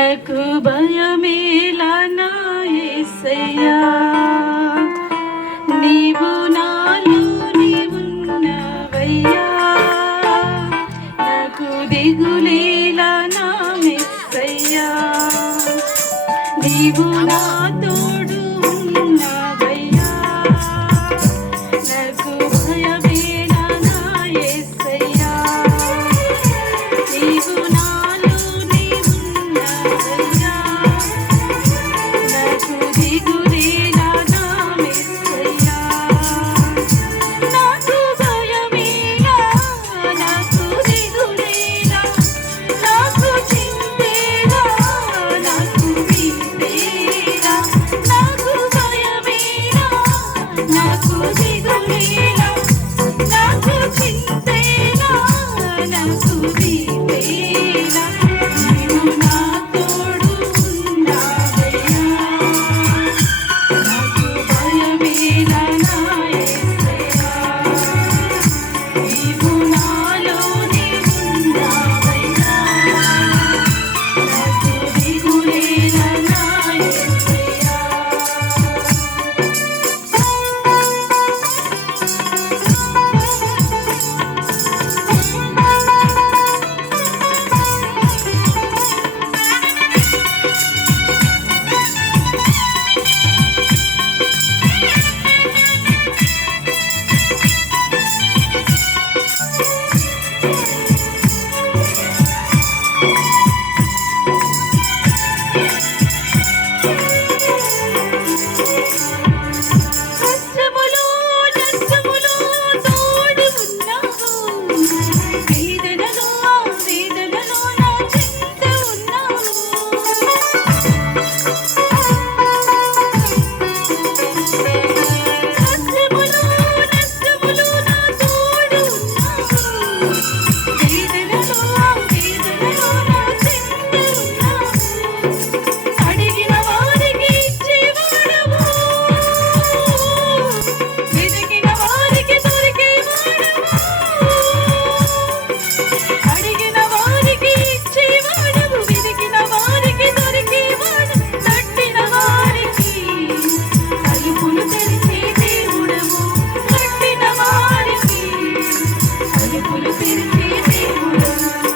నాకు భయమేలా నా యేసయ్యా, నీవు నాలోనే ఉన్నవయ్యా. నాకు దిగులేలా నా మెస్సయ్యా, నీవు నా తోడు ఉన్నవయ్యా. నాకు భయమేలా నా యేసయ్యా, నీవు నాలోనే ఉన్నవయ్యా. నాకు దిగులేలా నా మెస్సయ్యా, నాకు భయమేలా, నాకు దిగులేలా, నాకు చింతేలా, నాకు భీతేలా. నాకు భయమేలా, నాకు దిగులేలా, నాకు చింతేలా, నాకు భీతేలా. నీవు నా తోడు ఉన్నావయ్యా, నాకు భయమేలా నా యేసయ్యా, నీవు నాలోనే ఉన్నావయ్యా. నాకు దిగులేలా నా యేసయ్యా. కష్టములో నష్టములో తోడు ఉన్నావు, వేదనలో వేదనలో నా చెంత ఉన్నావు. కష్టములో నష్టములో నా తోడు ఉన్నావు, వేదనలో వేదనలో నా చెంత ఉన్నావు. అడిగిన వారికి ఇచ్చేవాడవు, వెతికిన వారికి దొరికేవాడవు. అడిగిన వారికి ఇచ్చేవాడవు, వెతికిన వారికి దొరికేవాడు. తట్టిన వారికి తలుపులు తెరిచే దేవుడవు, తట్టిన వారికి తలుపులు తెరిచే దేవుడవు.